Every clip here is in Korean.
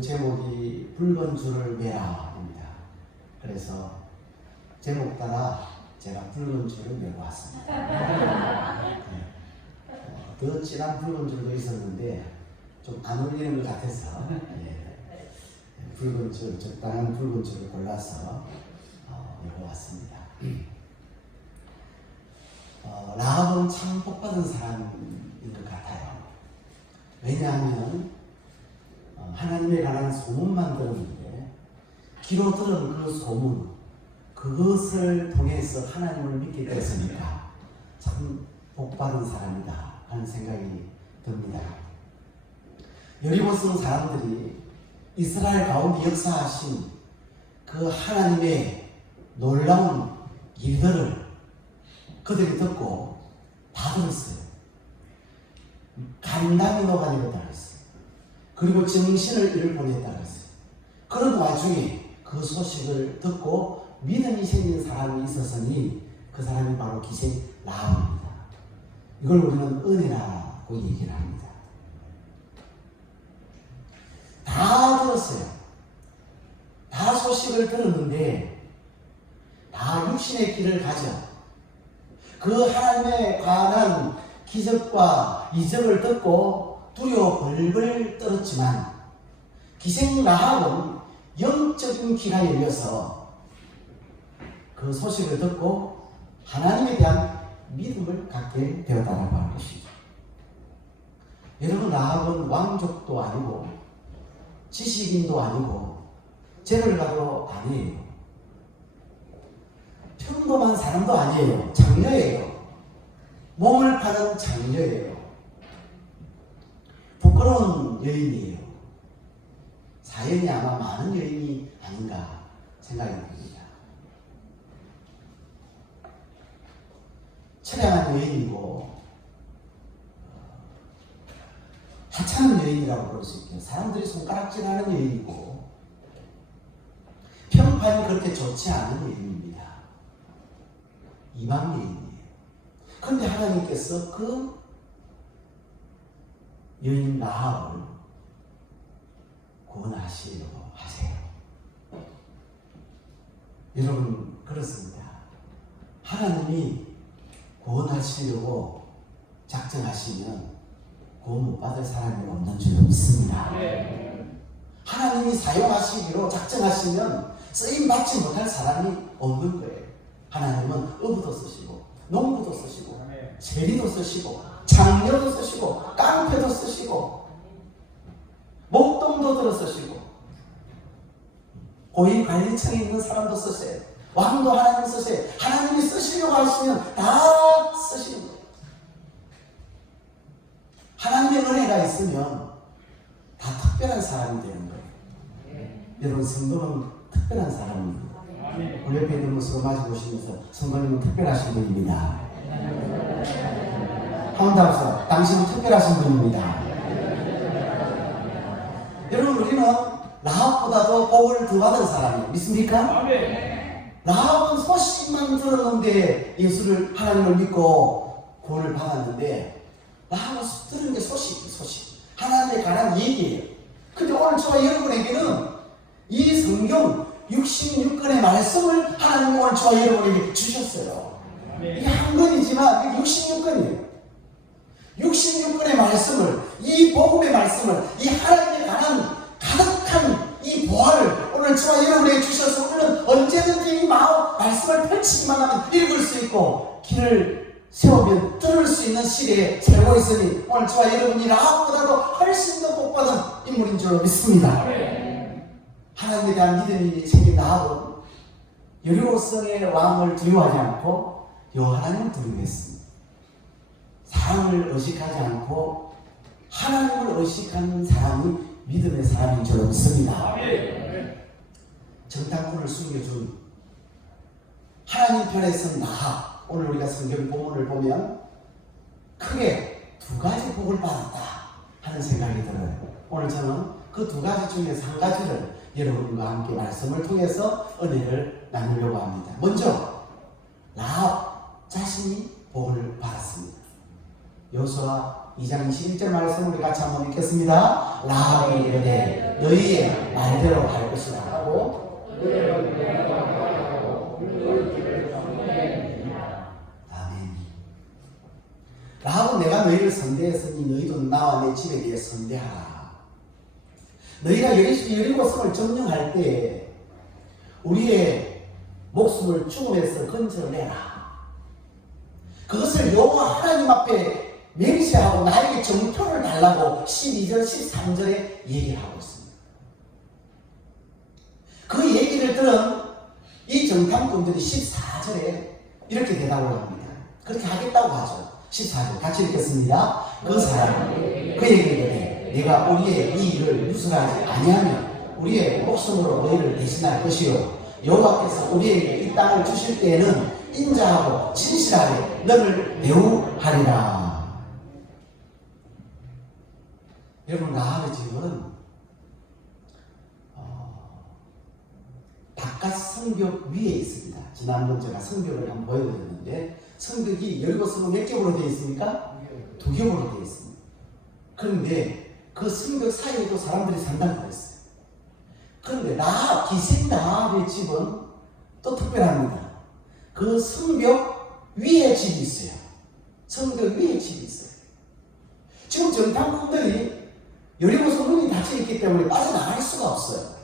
오늘 제목이 붉은 줄을 매라입니다. 그래서 제목 따라 제가 붉은 줄을 메고 왔습니다. 더 진한 붉은 줄도 있었는데 좀 안 어울리는 것 같아서 붉은 줄, 적당한 붉은 줄을 골라서 메고 왔습니다. 라합은 참 복받은 사람인 것 같아요. 왜냐하면 하나님에 관한 소문만 들었는데 귀로 들은 그 소문, 그것을 통해서 하나님을 믿게 됐으니까 참 복받은 사람이다 하는 생각이 듭니다. 여리고성 사람들이 이스라엘 가운데 역사하신 그 하나님의 놀라운 일들을 그들이 듣고 다 들었어요. 간담이 녹아내렸다고 했어요. 그리고 정신을 잃어버렸다고 했어요. 그런 와중에 그 소식을 듣고 믿음이 생긴 사람이 있었으니 그 사람이 바로 기생 라합입니다. 이걸 우리는 은혜라고 얘기를 합니다. 다 들었어요. 다 소식을 들었는데 다 육신의 길을 가져 그 하나님에 관한 기적과 이적을 듣고 두려워 벌벌 떨었지만 기생 라합은 영적인 귀가 열려서 그 소식을 듣고 하나님에 대한 믿음을 갖게 되었다라고 하는 것이죠. 여러분, 라합은 왕족도 아니고 지식인도 아니고 재벌가도 아니에요. 평범한 사람도 아니에요. 장녀예요. 몸을 파는 장녀예요. 부끄러운 여인이에요. 사연이 아마 많은 여인이 아닌가 생각이 듭니다. 처량한 여인이고 하찮은 여인이라고 볼 수 있겠어요. 사람들이 손가락질하는 여인이고 평판이 그렇게 좋지 않은 여인입니다. 이방 여인이에요. 그런데 하나님께서 그 여인 라합을 구원하시려고 하세요. 여러분, 그렇습니다. 하나님이 구원하시려고 작정하시면 구원 못 받을 사람이 없는 줄로 믿습니다. 하나님이 사용하시기로 작정하시면 쓰임받지 못할 사람이 없는 거예요. 하나님은 어부도 쓰시고 농부도 쓰시고 세리도 쓰시고 장녀도 쓰시고 깡패도 쓰시고 목동도 들어 쓰시고 고위관리층에 있는 사람도 쓰세요. 왕도 하나님 쓰세요. 하나님이 쓰시려고 하시면 다 쓰시는 거예요. 하나님의 은혜가 있으면 다 특별한 사람이 되는 거예요. 여러분, 성도는 특별한 사람입니다. 우리 옆에 있는 모습을 마주보시면서 성도님은 특별하신 분입니다. 한 번 더 합시다. 당신은 특별하신 분입니다. 여러분, 우리는 라합보다도 복을 더 받은 사람이에요. 믿습니까? 라합은 소식만 들었는데 예수를, 하나님을 믿고 구원을 받았는데 라합은 들은 게 소식. 하나님에 관한 얘기예요. 근데 오늘 저와 여러분에게는 이 성경 66권의 말씀을 하나님이 오늘 저와 여러분에게 주셨어요. 이게 한 권이지만 이게 66권이에요. 66권의 말씀을, 이 복음의 말씀을, 이 하나님에 관한 가득한 이 보화를 오늘 저와 여러분에게 주셔서 우리는 언제든지 이 말씀을 펼치기만 하면 읽을 수 있고 길을 세우면 뚫을 수 있는 시대에 살고 있으니 오늘 저와 여러분이 라합보다도 훨씬 더 복받은 인물인 줄 믿습니다. 하나님에 대한 믿음이 생긴 라합은 여리고성의 왕을 두려워하지 않고 하나님을 두려워했습니다. 사람을 의식하지 않고 하나님을 의식하는 사람이 믿음의 사람인 줄 믿습니다. 정탐꾼을 숨겨준 하나님 편에 선 라합, 오늘 우리가 성경 본문을 보면 크게 두 가지 복을 받았다 하는 생각이 들어요. 오늘 저는 그 두 가지 중에서 한 가지를 여러분과 함께 말씀을 통해서 은혜를 나누려고 합니다. 먼저 라합 자신이 복을 받았습니다. 여호수아 2장 21절 말씀 우리 같이 한번 읽겠습니다. 라합이 이르되 너희의 말대로 할 것이다 하고 아멘. 라합은 내가 너희를 선대했으니 너희도 나와 내 집에 대해 선대하라. 너희가 여리고 성을 점령할 때 우리의 목숨을 죽음에서 건져내라. 그것을 여호와 하나님 앞에 맹세하고 나에게 정표를 달라고 12절 13절에 얘기를 하고 있습니다. 그 얘기를 들은 이 정탐꾼들이 14절에 이렇게 대답을 합니다. 그렇게 하겠다고 하죠. 14절 같이 읽겠습니다. 그 사람은 그에게 이르되 내가 우리의 이 일을 누설하지 아니하면 우리의 목숨으로 너희를 대신할 것이요 여호와께서 우리에게 이 땅을 주실 때에는 인자하고 진실하게 너를 대우하리라. 여러분, 라합의 집은 바깥 성벽 위에 있습니다. 지난번 제가 성벽을 한번 보여드렸는데 성벽이 여리고 성은 몇 겹으로 되어 있습니까? 2겹으로 되어 있습니다. 그런데 그 성벽 사이에도 사람들이 산다고 했어요. 그런데 기생 라합의 집은 또 특별합니다. 그 성벽 위에 집이 있어요. 성벽 위에 집이 있어요. 지금 정탐꾼들이 여리고 성문이 닫혀 있기 때문에 빠져나갈 수가 없어요.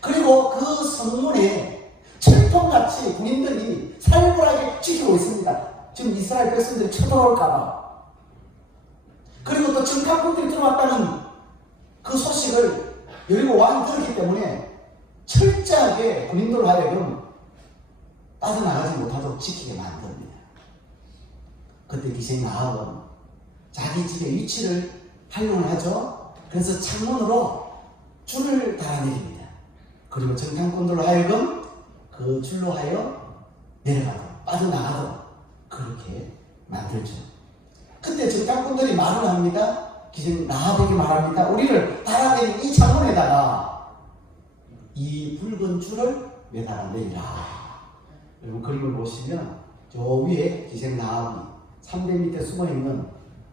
그리고 그 성문에 철통같이 군인들이 살벌하게 지키고 있습니다. 지금 이스라엘 백성들이 쳐들어올까봐. 그리고 또 정탐꾼들이 들어왔다는 그 소식을 여리고 왕이 들었기 때문에 철저하게 군인들로 하여금 빠져나가지 못하도록 지키게 만듭니다. 그때 기생 라합은 자기 집의 위치를 활용을 하죠. 그래서 창문으로 줄을 달아내립니다. 그리고 정탐꾼들로 하여금 그 줄로 하여 내려가도록 빠져나가도록 그렇게 만들죠. 그때 정탐꾼들이 말을 합니다. 기생 라합에게 말합니다. 우리를 달아내린 이 창문에다가 이 붉은 줄을 매달아 내리라. 여러분 그림을 보시면 저 위에 기생 라합이 3대 밑에 숨어있는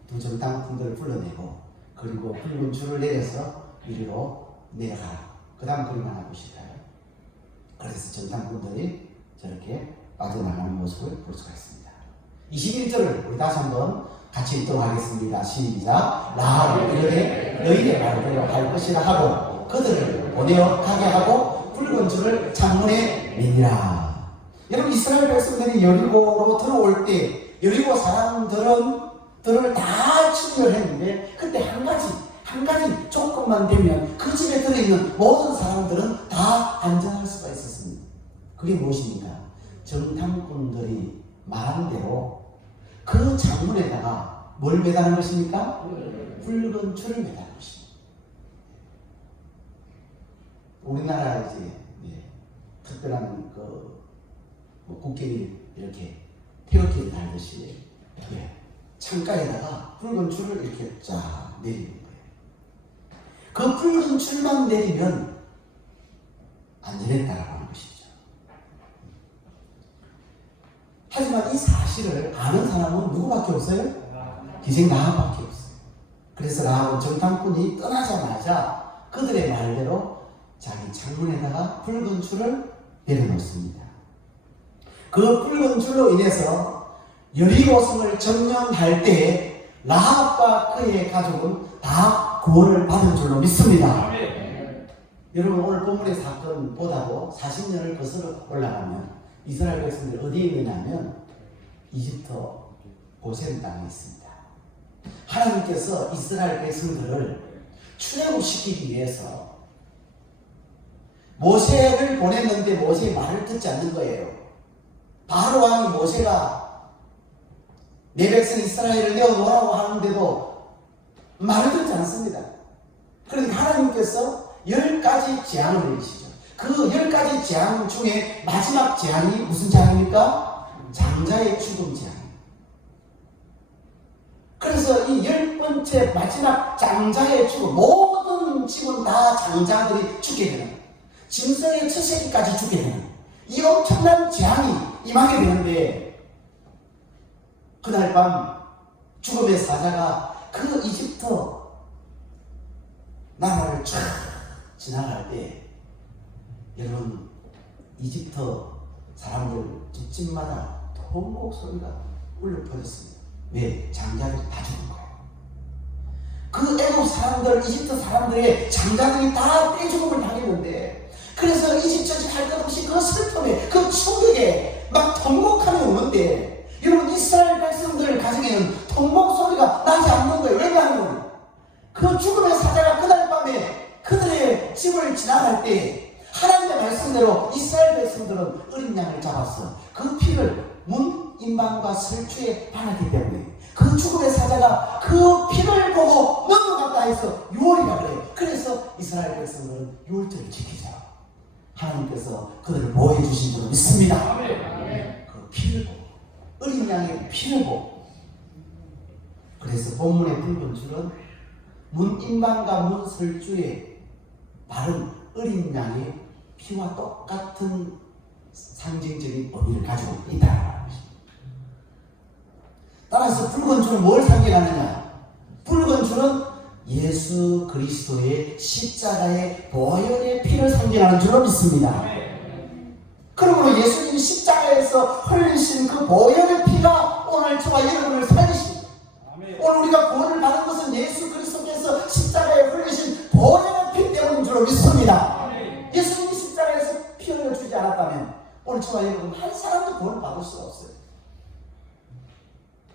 두 정탐꾼들을 불러내고 그리고 붉은 줄을 내려서 이리로 내려가라. 그 다음 그림 하나 보실까요? 그래서 정탐꾼들이 저렇게 빠져나가는 모습을 볼 수가 있습니다. 21절을 우리 다시 한번 같이 읽도록 하겠습니다. 시작. 라합이 이르되 너희의 말대로 할 것이라 하고 그들을 보내어 가게 하고 붉은 줄을 창문에 매니라. 여러분 이스라엘 백성들이 여리고로 들어올 때 여리고 사람들을 다 침략했는데 그때 한 가지 조건만 되면 그 집에 들어있는 모든 사람들은 다 안전할 수가 있었습니다. 그게 무엇입니까? 정탐꾼들이 말한 대로 그 창문에다가 뭘 매다는 것입니까? 붉은 줄을 매다는 것입니다. 우리나라 이제 특별한 국기를 이렇게 태극기를 달듯이 창가에다가 붉은 줄을 이렇게 쫙 내리는 거예요. 그 붉은 줄만 내리면 안전했다라고 하는 것이죠. 하지만 이 사실을 아는 사람은 누구밖에 없어요? 기생 라합밖에 없어요. 그래서 라합은 정탐꾼이 떠나자마자 그들의 말대로 자기 창문에다가 붉은 줄을 내려놓습니다. 그 붉은 줄로 인해서 여리고성을 점령할 때에 라합과 그의 가족은 다 구원을 받은 줄로 믿습니다. 여러분 오늘 본문의 사건보다도 40년을 거슬러 올라가면 이스라엘 백성들이 어디에 있느냐면 이집트 고센 땅에 있습니다. 하나님께서 이스라엘 백성들을 출애굽시키기 위해서 모세를 보냈는데 모세의 말을 듣지 않는 거예요. 바로 왕이 모세가 내 백성 이스라엘을 내어놓으라고 하는데도 말을 듣지 않습니다. 그러니까 하나님께서 10가지 재앙을 내리시죠. 그 10가지 재앙 중에 마지막 재앙이 무슨 재앙입니까? 장자의 죽음 재앙. 그래서 이 10번째 마지막 장자의 죽음, 모든 집은 다 장자들이 죽게 되는, 짐승의 처새끼까지 죽게 되는 이 엄청난 재앙이 임하게 되는데, 그날 밤 죽음의 사자가 그 이집트 나라를 쫙 지나갈 때 여러분 이집트 사람들 집집마다 통곡 소리가 울려 퍼졌습니다. 왜? 장자들이 다 죽은 거예요. 그 애국 사람들, 이집트 사람들의 장자들이 다 떼죽음을 당했는데, 그래서 이집트까지 갈 것 없이 그 슬픔에, 그 충격에 막 통곡하며 우는데, 여러분 이스라엘 백성들 가정에는 통곡 소리가 나지 않는 거예요. 왜냐하면 그 죽음의 사자가 그날 밤에 그들의 집을 지나갈 때 하나님의 말씀대로 이스라엘 백성들은 어린 양을 잡았어. 그 피를 문 인방과 설주에 바랐기 때문에 그 죽음의 사자가 그 피를 보고 넘어갔다 해서 유월이라 그래요. 그래서 이스라엘 백성들은 유월절을 지키죠. 하나님께서 그들을 보호해 주신 줄 믿습니다. 그 피를 보고, 어린 양의 피를 보고. 그래서 본문의 붉은 줄은 문 인방과 문 설주에 바른 어린 양의 피와 똑같은 상징적인 의미를 가지고 있다. 따라서 붉은 줄은 뭘 상징하느냐? 붉은 줄은 예수 그리스도의 십자가의 보혈의 피를 상징하는 줄로 믿습니다. 그러므로 예수님 십자가에서 흘리신 그 보혈의 피가 오늘 저와 여러분을 살리십니다. 오늘 우리가 구원을 받은 것은 예수 그리스도께서 십자가에 흘리신 보혈의 피 때문인 줄로 믿습니다. 예수님이 십자가에서 피 흘려주지 않았다면 오늘 저와 여러분 한 사람도 구원을 받을 수가 없어요.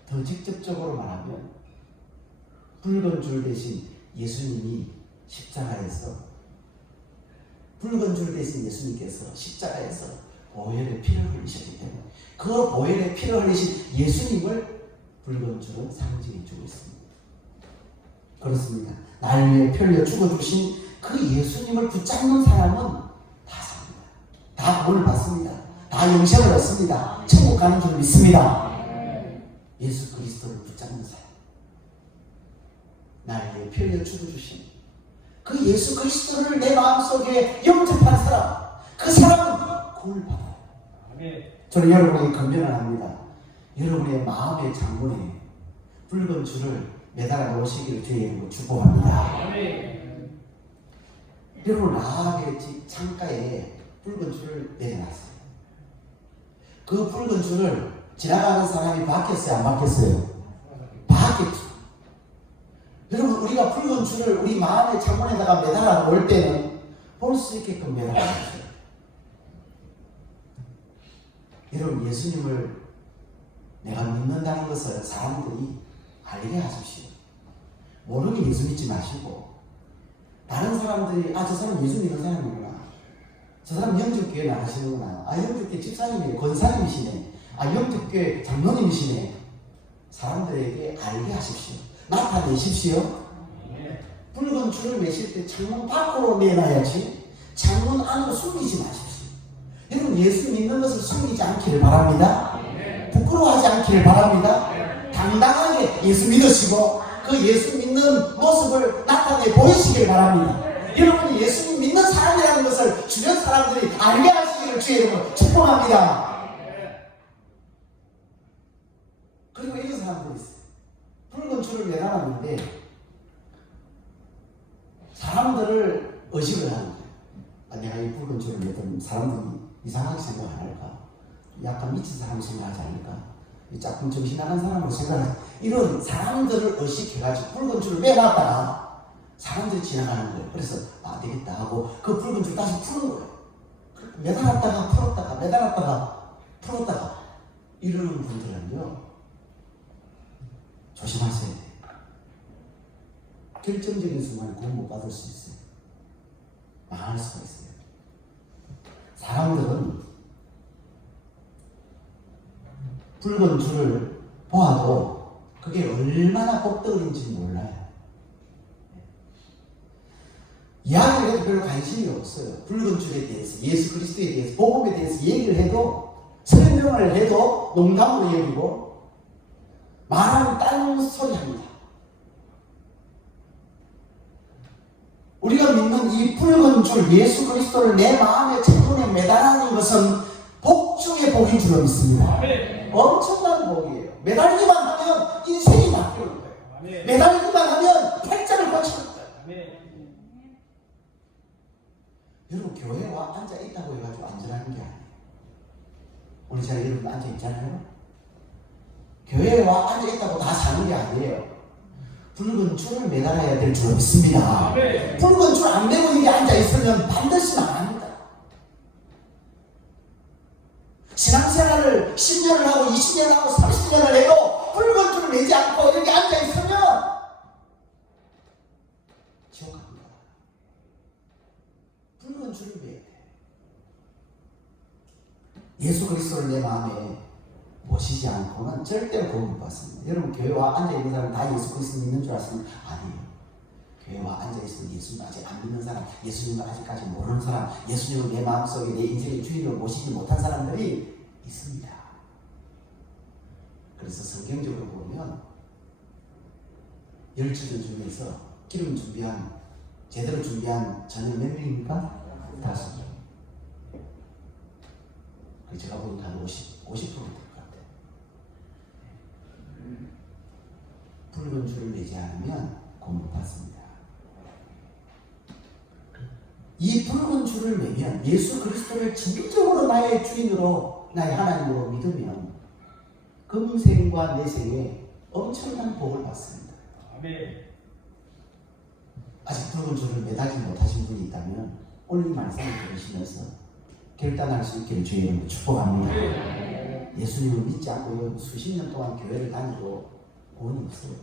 더 직접적으로 말하면 붉은 줄 대신 예수님이 십자가에서, 붉은 줄 대신 예수님께서 십자가에서 보혈의 피를 흘리셨기 때문에 그 보혈의 피를 흘리신 예수님을 붉은 줄은 상징해 주고 있습니다. 그렇습니다. 날 위해 피 흘려 죽어주신 그 예수님을 붙잡는 사람은 다 삽니다. 다 구원을 받습니다. 다 영생을 얻습니다. 천국 가는 줄 믿습니다. 예수 그리스도를 붙잡는 사람, 날 위해 피 흘려 죽어주신 그 예수 그리스도를 내 마음속에 영접한 사람, 그 사람은 구원을 받아요. 저는 여러분에게 권면을 합니다. 여러분의 마음의 창문에 붉은 줄을 매달아 놓으시기를 주의 축복합니다. 여러분 라합의 집 창가에 붉은 줄을 내려놨어요. 그 붉은 줄을 지나가는 사람이 봤겠어요? 안 봤겠어요? 봤겠죠. 여러분 우리가 붉은 줄을 우리 마음의 창문에다가 매달아 놓을 때는 볼 수 있게끔 매달아 놓으세요. 여러분 예수님을 내가 믿는다는 것을 사람들이 알게 하십시오. 모르게 예수 믿지 마시고, 다른 사람들이 저 사람 예수 믿는 사람이구나, 저 사람 영접교회 나가시는구나, 영접교회 집사님이네, 권사님이시네, 영접교회 장로님이시네, 사람들에게 알게 하십시오. 나타내십시오. 붉은 줄을 매실 때 창문 밖으로 내놔야지 창문 안으로 숨기지 마십시오. 여러분 예수 믿는 것을 숨기지 않기를 바랍니다. 부끄러워하지 않기를 바랍니다. 당당하게 예수 믿으시고 그 예수 믿는 모습을 나타내 보이시길 바랍니다. 여러분이 예수님 믿는 사람이라는 것을 주변 사람들이 알게 하시기를 주의 이름으로 축복합니다. 그리고 이런 사람들이 있어요. 붉은 줄을 매달았는데 사람들을 의식을 하는 거예요. 내가 이 붉은 줄을 매달면 사람들이 이상하게 생각 안 할까? 약간 미친 사람 생각하지 않을까? 조금 정신 나간 사람으로 생각하지, 이런 사람들을 의식해가지고 붉은 줄을 매놨다가 사람들이 지나가는 거예요. 그래서 되겠다 하고 그 붉은 줄 다시 푸는 거예요. 매달았다가 풀었다가 매달았다가 풀었다가 이러는 분들은요 조심하셔야 돼요. 결정적인 순간에 구원 못 받을 수 있어요. 망할 수가 있어요. 사람들은 붉은 줄을 보아도 그게 얼마나 복덕인지 몰라요. 이야기를 해도 별로 관심이 없어요. 붉은 줄에 대해서, 예수 그리스도에 대해서, 복음에 대해서 얘기를 해도, 설명을 해도 농담으로 여기고 말하면 딴 소리 합니다. 우리가 믿는 이 붉은 줄 예수 그리스도를 내 마음의 창문에 매달하는 것은 복 중의 복인 줄로 믿습니다. 엄청난 복이에요. 매달리기만 하면 인생이 바뀌는 거예요. 매달리기만 하면 팔자를 고치는 거예요. 여러분 교회에 와 앉아 있다고 해가지고 안전한 게 아니에요. 오늘 제가 여러분 앉아 있잖아요. 교회에 와 앉아 있다고 다 사는 게 아니에요. 붉은 줄을 매달아야 될 줄 믿습니다. 붉은 줄 안 매고 이게 앉아 있으면 반드시 망합니다. 신앙생활을 10년을 하고 20년을 하고 30년을 해도 붉은 줄을 매지 않고 이렇게 앉아 있으면 지옥 갑니다. 붉은 줄을 매야 돼. 예수 그리스도를 내 마음에 모시지 않고는 절대로 구원 못 받습니다. 여러분 교회와 앉아있는 사람 다 예수 그리스도 믿는 줄 아시면 아니에요. 교회와 앉아있으면 예수님 아직 안 믿는 사람, 예수님을 아직까지 모르는 사람, 예수님을 내 마음속에 내 인생의 주인으로 모시지 못한 사람들이 있습니다. 그래서 성경적으로 보면 열주전 중에서 기름 준비한 제대로 준비한 자녀 몇 명입니까? 5명. 제가 보니까 한 50% 될 것 같아요. 붉은 줄을 내지 않으면 구원 못 받습니다. 이 붉은 줄을 매면 예수 그리스도를 진정으로 나의 주인으로 나의 하나님으로 믿으면 금생과 내생에 엄청난 복을 받습니다. 아멘. 아직 붉은 줄을 매달지 못하신 분이 있다면 오늘 이 말씀을 들으시면서 결단할 수 있기를 주의 이름으로 축복합니다. 예수님을 믿지 않고 수십 년 동안 교회를 다니고 구원이 없어요.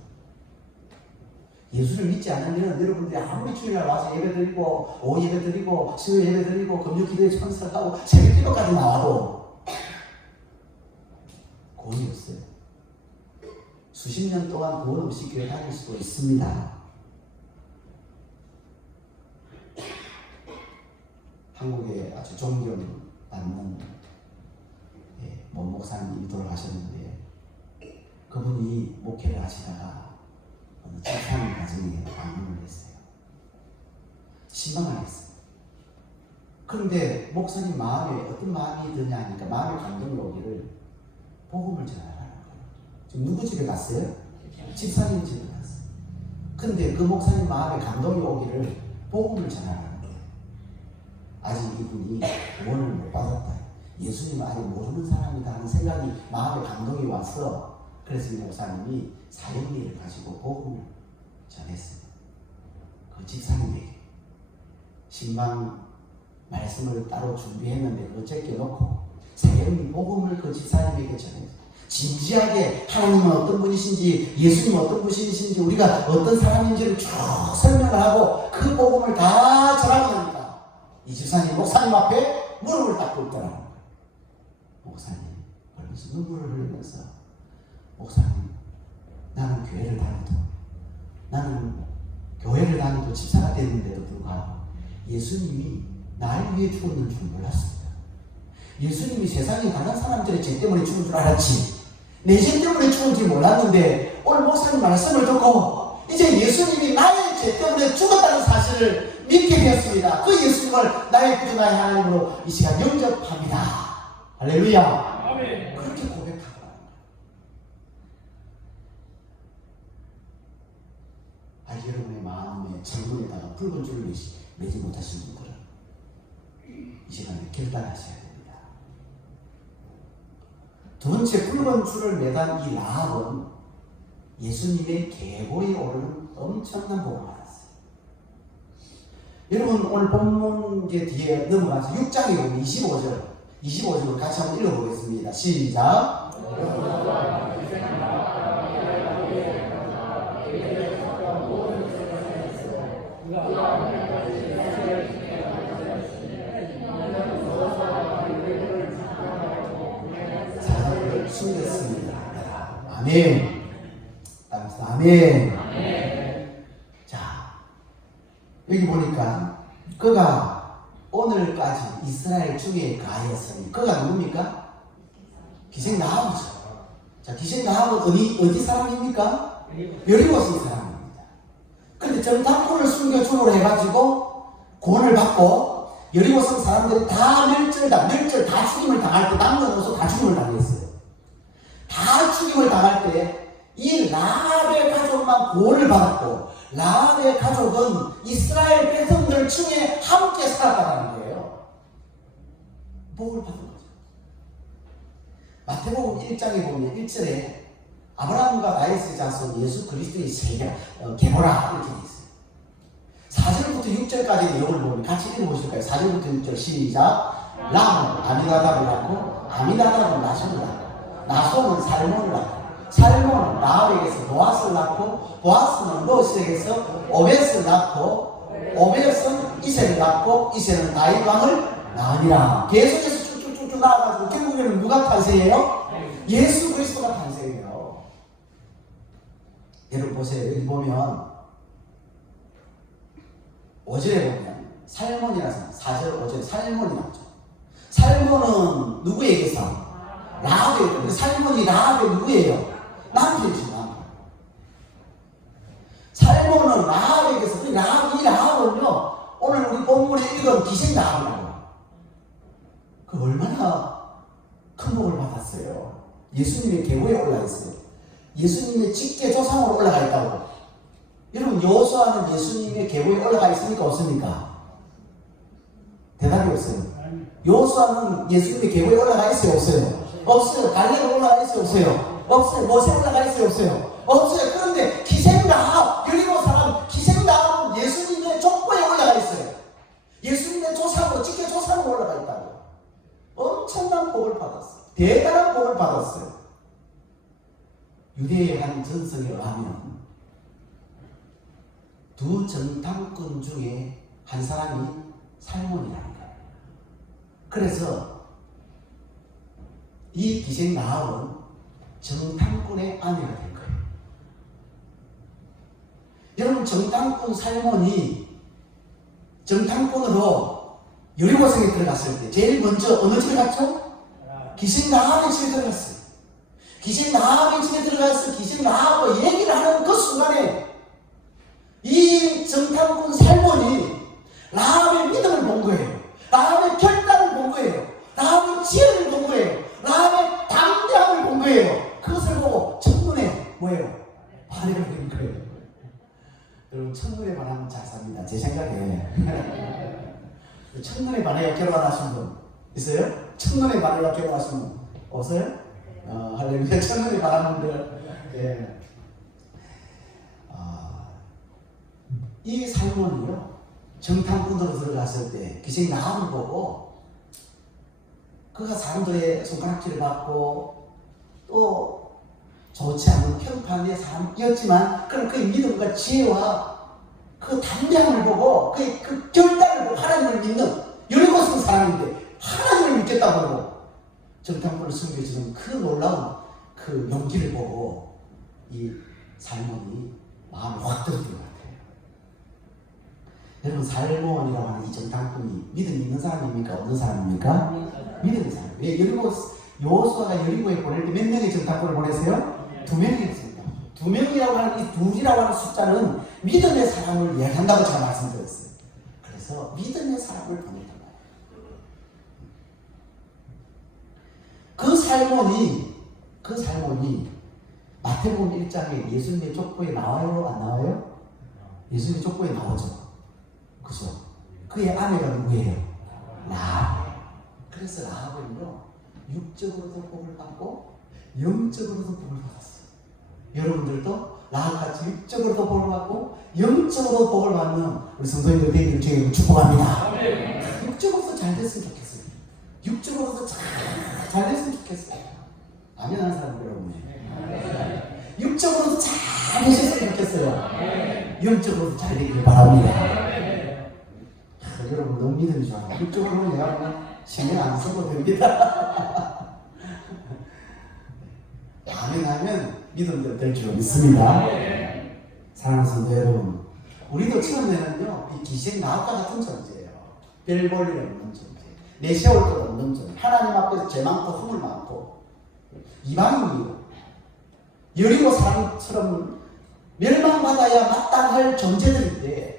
예수를 믿지 않으면 여러분들이 아무리 주일날 와서 예배드리고 오후 예배드리고 수요 예배드리고 금요 기도에 참석하고 새벽 기도까지 나와도 구원이 없어요. 수십 년 동안 구원 없이 교회 다닐 수도 있습니다. 한국에 아주 존경받는 모 목사님이 돌아가셨는데 그분이 목회를 하시다가 어느 집사님 가정에 방문을 했어요. 실망을 했어요. 그런데 목사님 마음에 어떤 마음이 드냐 하니까 마음의 감동이 오기를 복음을 전하라는 거예요. 지금 누구 집에 갔어요? 집사님 집에 갔어요. 그런데 그 목사님 마음에 감동이 오기를 복음을 전하라는 거예요. 아직 이분이 구원을 못 받았다. 예수님을 아직 모르는 사람이다 하는 생각이 마음에 감동이 와서 그래서 이 목사님이 사형리를 가지고 복음을 전했어요. 그 집사님에게 신방 말씀을 따로 준비했는데 그거 제껴놓고 사형리 복음을 그 집사님에게 전했어요. 진지하게 하나님은 어떤 분이신지 예수님은 어떤 분이신지 우리가 어떤 사람인지를 쭉 설명을 하고 그 복음을 다 전하니까 이 집사님 목사님 앞에 무릎을 딱 꿇더라는 거예요. 목사님 그러면서 눈물을 흘리면서 목사님 나는 교회를 다녀도 집사가 됐는데도 불구하고 예수님이 나를 위해 죽었는 줄 몰랐습니다. 예수님이 세상에 다른 사람들의 죄 때문에 죽은 줄 알았지 내 죄 때문에 죽은 줄 몰랐는데 오늘 목사님 말씀을 듣고 이제 예수님이 나의 죄 때문에 죽었다는 사실을 믿게 되었습니다. 그 예수님을 나의 구주 나의 하나님으로 이 시간 영접합니다. 할렐루야. 아멘. 그렇게 고백하더라. 여러분의 마음의 창문에다가 붉은 줄을 매지 못하신 분들은 이 시간에 결단하셔야 됩니다. 두 번째 붉은 줄을 매단 이 라합은 예수님의 계보에 오르는 엄청난 복을 받았어요. 여러분 오늘 본문의 뒤에 넘어가서 6장에 보면 25절을 같이 한번 읽어보겠습니다. 시작. 사람을 숨겼습니다. 아멘. 아멘. 아멘. 자, 여기 보니까 그가 오늘까지 이스라엘 중에 가했으니 그가 누굽니까? 기생 라합이죠. 자, 기생 라합은 어디 사람입니까? 여리고성 사람입니다. 근데 정탐꾼을 숨겨 죽으로 해가지고 구원을 받고 여리고성 사람들이 다 멸절 다 죽임을 당할 때 남녀노소 다 죽임을 당했어요. 다 죽임을 당할 때 이 라합의 가족만 구원을 받았고 라합의 가족은 이스라엘 백성들 중에 함께 살았다는 거예요. 복을 받은 거죠. 마태복음 1장에 보면 1절에 아브라함과 다윗의 자손 예수 그리스도의 계보라 이렇게 되어 있어요. 4절부터 6절까지는 이걸 보면 같이 읽어보실까요? 4절부터 6절 시작. 라합은 아미나답을 낳고 아미나답은 나손을 낳고 나손은 살몬을 낳고 살몬은 라합에게서 보아스를 낳고 보아스는 롯에게서 오벳을 낳고 오벳은 이새를 낳고 이새는 다윗 왕을 낳으니라. 계속해서 쭉쭉쭉 나아가지고 결국에는 누가 탄생해요? 예수 그리스도가 탄생해요. 여러분 보세요. 여기 보면 5절에 보면 살몬이라서 4절 5절에 살몬이 나오죠. 살몬은 누구에게서? 라합에게. 살몬이 라합의 누구예요? 남편이지, 남편. 살몬은 라합에게서, 이 라합은요, 오늘 우리 본문에 읽은 기생 라합이라고. 그 얼마나 큰 복을 받았어요. 예수님의 계보에 올라가 있어요. 예수님의 직계 조상으로 올라가 있다고. 여러분, 여호수아는 예수님의 계보에 올라가 있습니까? 없습니까? 대답이 없어요. 여호수아는 예수님의 계보에 올라가 있어요? 없어요? 없어요. 갈렙에 올라가 있어요? 없어요? 없어요. 못에 올라가 있어요? 없어요? 없어요. 그런데 기생라합, 여리고 사람 기생라합은 예수님의 족보에 올라가 있어요. 예수님의 조상으로, 직계 조상으로 올라가 있다고. 엄청난 복을 받았어요. 대단한 복을 받았어요. 유대의 한 전성에 가면 두 정탐꾼 중에 한 사람이 살몬이라는 거예요. 그래서 이 기생 라합은 정탐꾼의 아내가 된 거예요. 여러분, 정탐꾼 살몬이 정탐꾼으로 여리고성에 들어갔을 때 제일 먼저 어느 집에 갔죠? 기생 라합의 집에 들어갔어요. 기생 라합의 집에 들어가서 기생 라합과 얘기를 하는 그 순간에 이 정탐꾼 살몬이 라합의 믿음을 본 거예요. 라합의 결단을 본 거예요. 라합의 지혜를 본 거예요. 라합의 담대함을 본 거예요. 그것을 보고 첫눈에 뭐예요? 반해가 된 거예요. 여러분, 첫눈에 반하면 잘 삽니다. 제 생각에. 첫눈에 반하여 결혼하신 분 있어요? 첫눈에 반하여 결혼하신 분 없어요? 할렐루야. 첫눈에 반하는 분들. 예. 이 살몬이요, 정탐꾼으로 들어갔을 때 기생 라합을 보고 그가 사람들의 손가락질을 받고 또 좋지 않은 평판의 사람이었지만 그런 그의 믿음과 지혜와 그 담대함을 보고 그 결단을 보고 하나님을 믿는 여리고성 사람인데 하나님을 믿겠다고 하고 정탐꾼을 섬겨주는 그 놀라운 그 용기를 보고 이 살몬이 마음이 확 들었던 것 같아요. 여러분, 살몬이라고 하는 이 정탐꾼이 믿음 있는 사람입니까? 없는 사람입니까? 믿음 있는 사람. 왜 여호수아가 여리고에 보낼 때 몇 명의 정탐꾼을 보냈어요? 2명이 있습니다. 2명이라고 하는 이 둘이라고 하는 숫자는 믿음의 사람을 이야기한다고 제가 말씀드렸어요. 그래서 믿음의 사람을 보냈단 말이에요. 그 살몬이 마태복음 1장에 예수님의 족보에 나와요? 안 나와요? 예수님의 족보에 나오죠. 그죠? 그의 아내가 누구예요? 라합. 그래서 라합은요, 육적으로도 복을 받고 영적으로도 복을 받았어요. 여러분들도 라합같이 육적으로도 복을 받고 영적으로도 복을 받는 우리 성도님들 되기를 주님으로 축복합니다. 육적으로도 잘 됐으면 좋겠어요. 육적으로도 잘 됐으면 좋겠어요. 아멘 하는 사람 여러분이. 육적으로도 잘 되셨으면 좋겠어요. 영적으로도 잘 되기를 바랍니다. 여러분, 너무 믿음이 좋아요. 육적으로는 내가 그냥 신경 안 써도 됩니다. 아멘 하면 믿음대로 될 줄 믿습니다. 사랑하는 성도 여러분, 우리도 처음에는요, 이 기생 라합과 같은 존재예요. 별 볼일 없는 존재, 내세울 것 없는 존재, 하나님 앞에서 죄 많고 흠을 많고 이방인이요, 여리고 사람처럼 멸망받아야 마땅할 존재들인데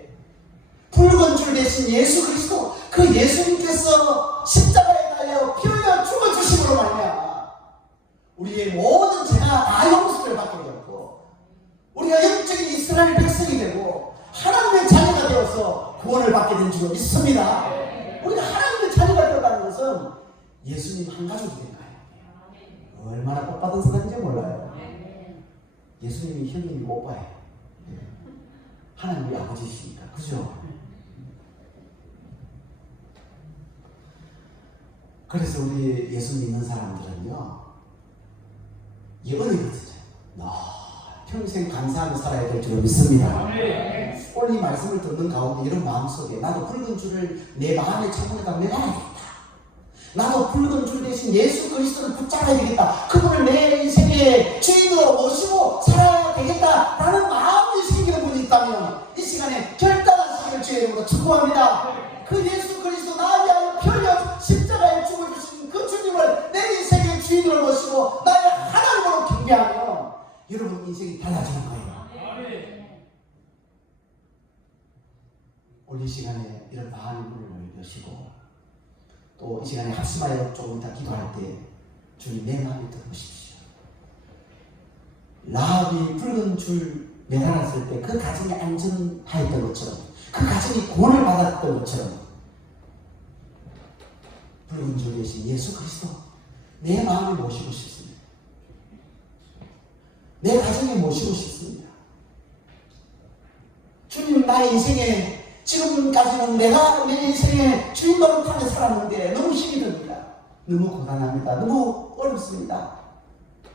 붉은 줄 대신 예수 그리스도, 그 예수님께서 십자가에 달려 피 흘려 죽어주심으로 말미암아 우리의 모든 죄가 다 용서를 받게 되었고 우리가 영적인 이스라엘 백성이 되고 줄 믿습니다. 우리가 하나님의 자녀가 되었다는 것은 예수님 한 가족이 된 거예요. 얼마나 복받은 사람인지 몰라요. 예수님이 형님이 오빠예요. 하나님이 아버지시니까. 그죠? 그래서 우리 예수 믿는 사람들은요, 이 은혜거든요. 평생 감사하며 살아야 될 줄 믿습니다. 오늘 이 말씀을 듣는 가운데 이런 마음속에 나도 붉은 줄을 내 마음의 창문에다 매달아야겠다. 나도 붉은 줄 대신 예수 그리스도를 붙잡아야 되겠다. 그분을 내 인생의 주인으로 모시고 살아야 되겠다 라는 마음이 생기는 분이 있다면 이 시간에 결단하시기를 주의 이름으로 축복합니다. 그 예수 그리스도 나를 위하여 편려 십자가에 죽어주신 그 주님을 내 인생의 주인으로 모시고 나의 하나님으로 경배하면 여러분 인생이 달라지는 거예요. 오늘 이 시간에 이런 마음의 문을 여시고 또 이 시간에 합심하여 조금 이따 기도할 때 주님 내 마음을 들어보십시오. 라합이 붉은 줄 매달았을 때 그 가정이 안전하였던 것처럼 그 가정이 구원을 받았던 것처럼 붉은 줄 대신 예수 그리스도 내 마음을 모시고 싶습니다. 내 가정에 모시고 싶습니다. 주님 나의 인생에 지금까지는 내가 내 인생의 주인 노릇하며 살았는데 너무 힘이 듭니다. 너무 고단합니다. 너무 어렵습니다.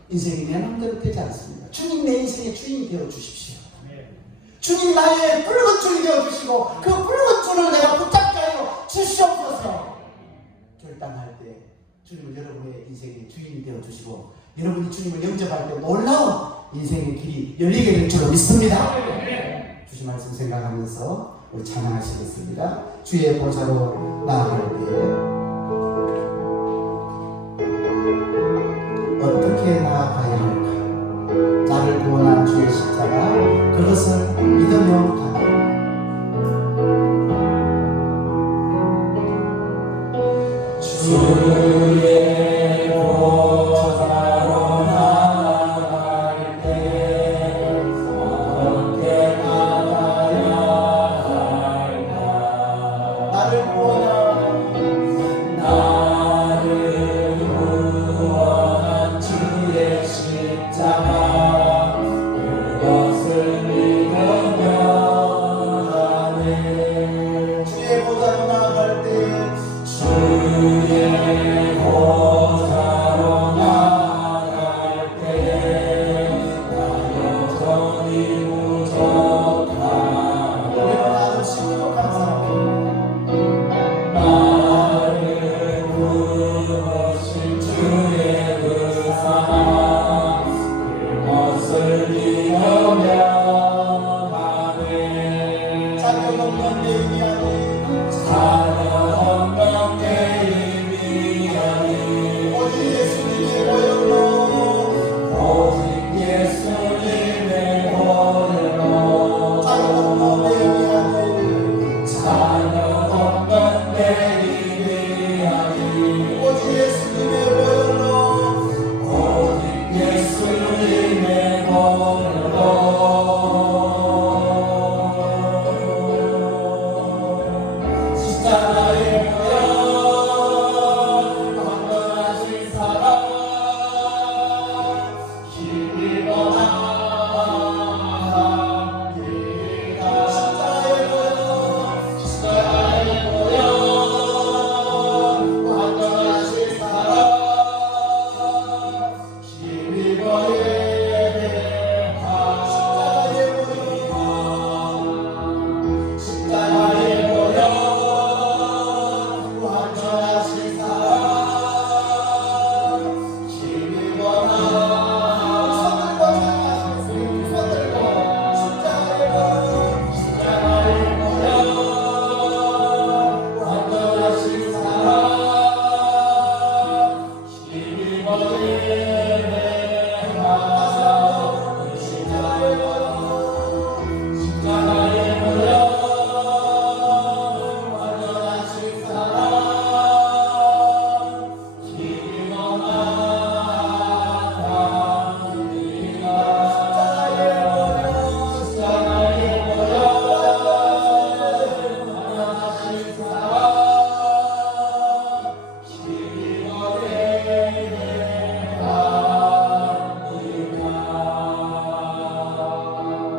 인생이 내 마음대로 되지 않습니다. 주님 내 인생의 주인이 되어 주십시오. 주님 나의 붉은 줄이 되어 주시고 그 붉은 줄을 내가 붙잡게 하여 주시옵소서. 결단할 때 주님을 여러분의 인생의 주인이 되어 주시고 여러분이 주님을 영접할 때 놀라운 인생의 길이 열리게 될 줄 믿습니다. 주신 말씀 생각하면서 우리 찬양하시겠습니다. 주의 보좌로 나아갈 때 어떻게 나아가야 할까? 나를 구원한 주의 십자가 그것을 믿으며 가라. 주의 보좌로 나아갈 때 어떻게 나아가야 할까? 나를 구원한